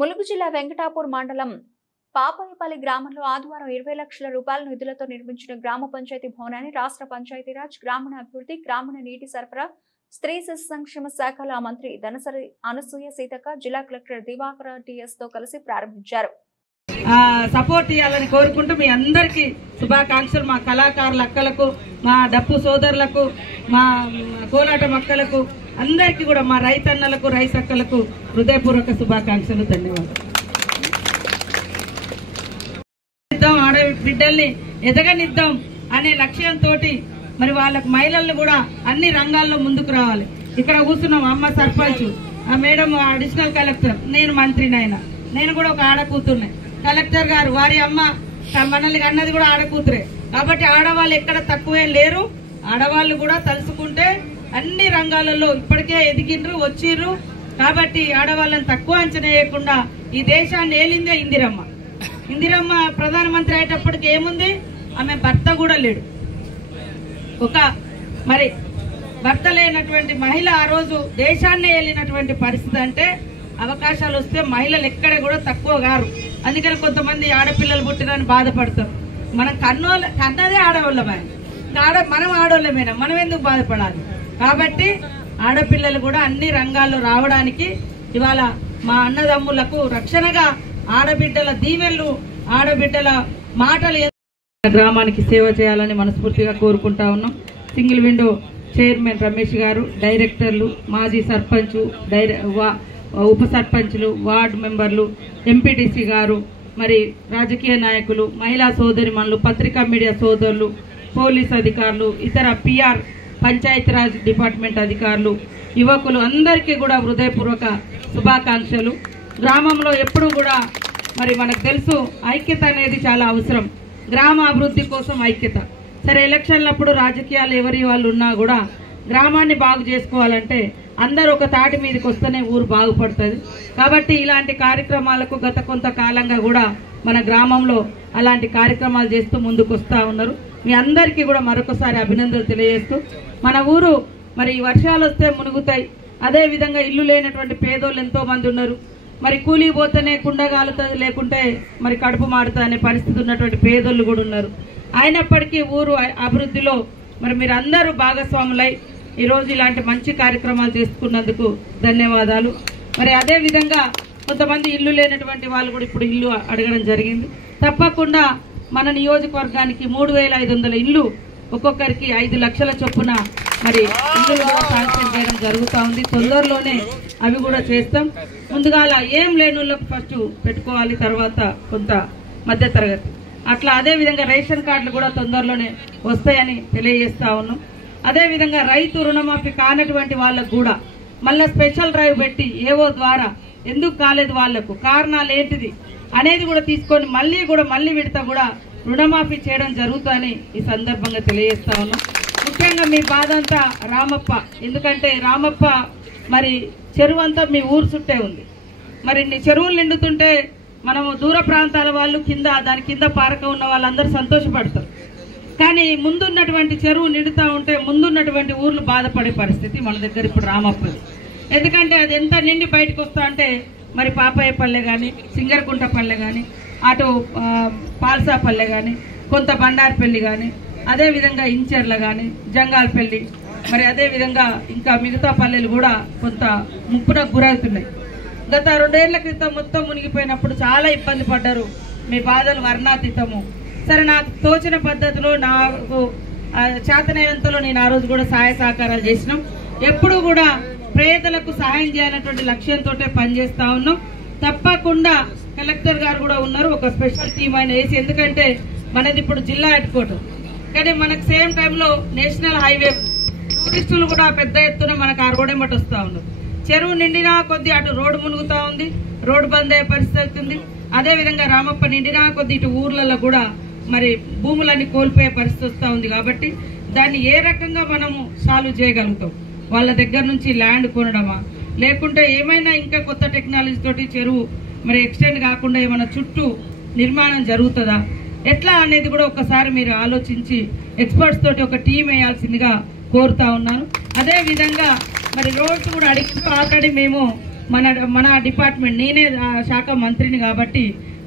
ములుగు జిల్లా వెంకటాపూర్ మండలం పాపయ్యపల్లి గ్రామంలో ఆదివారం 20 లక్షల రూపాయల నిధులతో నిర్మించిన గ్రామ పంచాయతీ భవనాన్ని రాష్ట్ర పంచాయతీరాజ్, గ్రామీణ అభివృద్ధి, గ్రామీణ నీటి సరఫరా, స్త్రీ శిశు సంక్షేమ శాఖల మంత్రి ధనసరి అనసూయ సీతక్క, జిల్లా కలెక్టర్ దివాకర్ టిఎస్ తో కలిసి ప్రారంభించారు. సపోర్ట్ ఇవ్వాలని కోరుకుంటూ మీ అందరికీ శుభాకాంక్షలు. మా కళాకారుల అక్కలకు, మా డప్పు సోదరులకు, మా కోలాట మక్కలకు అందరికీ కూడా, మా రైతన్నలకు, రైతక్కలకు హృదయపూర్వక శుభాకాంక్షలు, ధన్యవాదాలు. ఆడబిడ్డల్ని ఎదగనిద్దాం అనే లక్ష్యంతో మరి వాళ్ళకు మహిళలను కూడా అన్ని రంగాల్లో ముందుకు రావాలి. ఇక్కడ కూర్చున్నాం అమ్మ సర్పంచ్, మేడం అడిషనల్ కలెక్టర్, నేను మంత్రినైనా, నేను కూడా ఒక ఆడకూతుర్నే. కలెక్టర్ గారు వారి అమ్మ మనల్ని అన్నది కూడా ఆడకూతురే. కాబట్టి ఆడవాళ్ళు ఎక్కడ తక్కువే లేరు. ఆడవాళ్ళు కూడా తలుసుకుంటే అన్ని రంగాలలో ఇప్పటికే ఎదిగిండ్రు, వచ్చిర్రు. కాబట్టి ఆడవాళ్ళని తక్కువ అంచనా వేయకుండా ఈ దేశాన్ని ఏలిందే ఇందిరమ్మ. ఇందిరమ్మ ప్రధానమంత్రి అయ్యేటప్పటికి ఏముంది, ఆమె భర్త కూడా లేడు. ఒక మరి భర్త లేనటువంటి మహిళ ఆ రోజు దేశాన్ని ఏలినటువంటి పరిస్థితి. అంటే అవకాశాలు వస్తే మహిళలు ఎక్కడ కూడా తక్కువ గారు. అందుకని కొంతమంది ఆడపిల్లలు పుట్టినని బాధపడతారు. మనం కన్నదే ఆడవాళ్ళమే, మనం ఆడవాళ్ళమేనా, మనం ఎందుకు బాధపడాలి? కాబట్టి ఆడపిల్లలు కూడా అన్ని రంగాల్లో రావడానికి ఇవాళ మా అన్నదమ్ములకు రక్షణగా ఆడబిడ్డల దీవెనలు, ఆడబిడ్డల మాటలు గ్రామానికి సేవ చేయాలని మనస్ఫూర్తిగా కోరుకుంటా ఉన్నాం. సింగిల్ విండో చైర్మన్ రమేష్ గారు, డైరెక్టర్లు, మాజీ సర్పంచ్, ఉప సర్పంచ్లు, వార్డు మెంబర్లు, ఎంపీటీసీ గారు, మరి రాజకీయ నాయకులు, మహిళా సోదరిమణులు, పత్రికా మీడియా సోదరులు, పోలీస్ అధికారులు, ఇతర పిఆర్ పంచాయతీరాజ్ డిపార్ట్మెంట్ అధికారులు, యువకులు అందరికీ కూడా హృదయపూర్వక శుభాకాంక్షలు. గ్రామంలో ఎప్పుడు కూడా మరి మనకు తెలుసు ఐక్యత అనేది చాలా అవసరం. గ్రామ అభివృద్ధి కోసం ఐక్యత. సరే, ఎలక్షన్లప్పుడు రాజకీయాలు ఎవరి వాళ్ళు ఉన్నా కూడా గ్రామాన్ని బాగు చేసుకోవాలంటే అందరూ ఒక తాటి మీదకి వస్తేనే ఊరు బాగుపడుతుంది. కాబట్టి ఇలాంటి కార్యక్రమాలకు గత కొంతకాలంగా కూడా మన గ్రామంలో అలాంటి కార్యక్రమాలు చేస్తూ ముందుకు వస్తూ ఉన్నారు. మీ అందరికీ కూడా మరొకసారి అభినందనలు తెలియజేస్తూ, మన ఊరు మరి వర్షాలు వస్తే మునుగుతాయి. అదే విధంగా ఇల్లు లేనటువంటి పేదోళ్ళు ఎంతో మంది ఉన్నారు. మరి కూలీ పోతేనే కుండగాలుతుంది, లేకుంటే మరి కడుపు మాడుతుంది అనే పరిస్థితి ఉన్నటువంటి పేదోళ్ళు కూడా ఉన్నారు. అయినప్పటికీ ఊరు అభివృద్ధిలో మరి మీరు అందరూ భాగస్వాములై ఈరోజు ఇలాంటి మంచి కార్యక్రమాలు చేసుకున్నందుకు ధన్యవాదాలు. మరి అదే విధంగా కొంతమంది ఇల్లు లేనటువంటి వాళ్ళు కూడా ఇప్పుడు ఇల్లు అడగడం జరిగింది. తప్పకుండా మన నియోజకవర్గానికి 3500 ఇల్లు, ఒక్కొక్కరికి 5 లక్షల చొప్పున మరి ఇల్లు కూడా శాంక్షన్ చేయడం జరుగుతూ ఉంది. తొందరలోనే అవి కూడా చేస్తాం. ముందుగా ఏం లేని వాళ్ళకు ఫస్ట్ పెట్టుకోవాలి, తర్వాత కొంత మధ్యతరగతి అట్లా. అదే విధంగా రేషన్ కార్డులు కూడా తొందరలోనే వస్తాయని తెలియజేస్తా ఉన్నాం. అదే విధంగా రైతు రుణమాఫీ కానటువంటి వాళ్ళకు కూడా మళ్ళీ స్పెషల్ డ్రైవ్ పెట్టి ఏవో ద్వారా ఎందుకు కాలేదు, వాళ్లకు కారణాలు ఏంటిది అనేది కూడా తీసుకొని మళ్ళీ విడత కూడా రుణమాఫీ చేయడం జరుగుతుందని ఈ సందర్భంగా తెలియజేస్తా ఉన్నాం. ముఖ్యంగా మీ బాధ అంతా రామప్ప. ఎందుకంటే రామప్ప మరి చెరువు అంతా మీ ఊరు చుట్టే ఉంది. మరి చెరువులు నిండుతుంటే మనము దూర ప్రాంతాల వాళ్ళు దాని కింద పారక ఉన్న వాళ్ళందరూ సంతోషపడతారు. కానీ ముందున్నటువంటి చెరువు నిండుతూ ఉంటే ముందున్నటువంటి ఊర్లు బాధపడే పరిస్థితి మన దగ్గర ఇప్పుడు రామప్ప. ఎందుకంటే అది ఎంత నిండి బయటకు వస్తా అంటే మరి పాపయ్యపల్లె కానీ, సింగరకుంటపల్లె కానీ, అటు పాల్సాపల్లె కానీ, కొంత బండార్పల్లి కానీ, అదేవిధంగా ఇంచెర్ల కానీ, జంగాల్పల్లి, మరి అదేవిధంగా ఇంకా మిగతా పల్లెలు కూడా కొంత ముప్పునకు గురవుతున్నాయి. గత 2 ఏళ్ల క్రితం మొత్తం మునిగిపోయినప్పుడు చాలా ఇబ్బంది పడ్డారు. మీ బాధలు వర్ణాతీతము. సరే, నాకు తోచిన పద్ధతిలో, నాకు చేతనైనంతలో నేను ఆ రోజు కూడా సహాయ సహకారాలు చేసినాం. ఎప్పుడు కూడా పేదలకు సహాయం చేయాలనేటువంటి లక్ష్యంతో పనిచేస్తా ఉన్నాం. తప్పకుండా కలెక్టర్ గారు కూడా ఉన్నారు, ఒక స్పెషల్ టీం ఆయన వేసి. ఎందుకంటే మనది ఇప్పుడు జిల్లా హెడ్ క్వార్టర్, కానీ మనకు సేమ్ టైంలో నేషనల్ హైవే, టూరిస్టులు కూడా పెద్ద ఎత్తున మనకు ఆ రోడ్ ఎంబటి వస్తూ ఉన్నారు. చెరువు నిండినా కొద్ది అటు రోడ్డు మునుగుతూ ఉంది, రోడ్డు బంద్ అయ్యే పరిస్థితి ఉంది. అదేవిధంగా రామప్ప నిండినా కొద్ది ఇటు ఊర్లలో కూడా మరి భూములన్నీ కోల్పోయే పరిస్థితి వస్తూ ఉంది. కాబట్టి దాన్ని ఏ రకంగా మనము సాల్వ్ చేయగలుగుతాం? వాళ్ళ దగ్గర నుంచి ల్యాండ్ కొనడమా, లేకుంటే ఏమైనా ఇంకా కొత్త టెక్నాలజీ తోటి చెరువు మరి ఎక్స్టెండ్ కాకుండా ఏమైనా చుట్టూ నిర్మాణం జరుగుతుందా, ఎట్లా అనేది కూడా ఒకసారి మీరు ఆలోచించి ఎక్స్పర్ట్స్ తోటి ఒక టీం వేయాల్సిందిగా కోరుతా ఉన్నాను. అదే విధంగా మరి రోడ్స్ కూడా అడిగి ఆల్రెడీ మేము మన డిపార్ట్మెంట్, నేనే శాఖ మంత్రిని కాబట్టి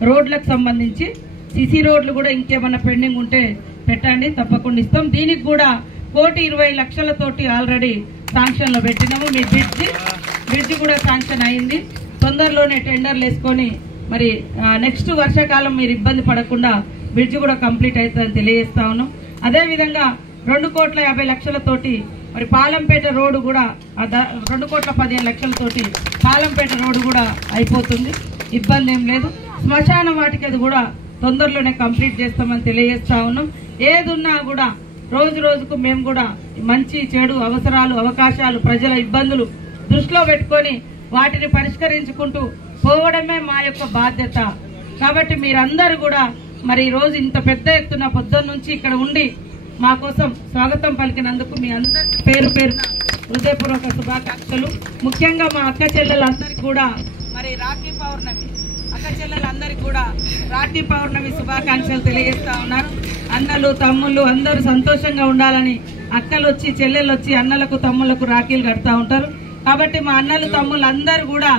రోడ్లకు సంబంధించి సిసి రోడ్లు కూడా ఇంకేమన్నా పెండింగ్ ఉంటే పెట్టండి, తప్పకుండా ఇస్తాం. దీనికి కూడా 1,20,00,000తోటి ఆల్రెడీ శాంక్షన్లో పెట్టినాము. మీ బ్రిడ్జ్ కూడా శాంక్షన్ అయింది. తొందరలోనే టెండర్లు వేసుకొని మరి నెక్స్ట్ వర్షాకాలం మీరు ఇబ్బంది పడకుండా బ్రిడ్జ్ కూడా కంప్లీట్ అవుతుందని తెలియజేస్తా ఉన్నాం. అదేవిధంగా 2,50,00,000తోటి మరి పాలంపేట రోడ్డు కూడా 2,15,00,000తోటి పాలంపేట రోడ్డు కూడా అయిపోతుంది, ఇబ్బంది ఏం లేదు. శ్మశాన వాటికి అది కూడా తొందరలోనే కంప్లీట్ చేస్తామని తెలియజేస్తా ఉన్నాం. ఏదున్నా కూడా రోజు రోజుకు మేము కూడా మంచి చెడు అవసరాలు అవకాశాలు ప్రజల ఇబ్బందులు దృష్టిలో పెట్టుకొని వాటిని పరిష్కరించుకుంటూ పోవడమే మా యొక్క బాధ్యత. కాబట్టి మీరందరూ కూడా మరి ఈ రోజు ఇంత పెద్ద ఎత్తున పొద్దున్న నుంచి ఇక్కడ ఉండి మా కోసం స్వాగతం పలికినందుకు మీ అందరికీ పేరు పేరున హృదయపూర్వక శుభాకాంక్షలు. ముఖ్యంగా మా అక్క చెల్లెలందరికీ కూడా మరి రాఖీ పౌర్ణమి అక్క చెల్లెలందరికీ కూడా రాఖీ పౌర్ణమి శుభాకాంక్షలు తెలియజేస్తా ఉన్నారు. అన్నలు తమ్ముళ్ళు అందరూ సంతోషంగా ఉండాలని అక్కలు వచ్చి చెల్లెళ్ళు వచ్చి అన్నలకు తమ్ముళ్లకు రాఖీలు కడతా ఉంటారు. కాబట్టి మా అన్నలు తమ్ముళ్ళు అందరూ కూడా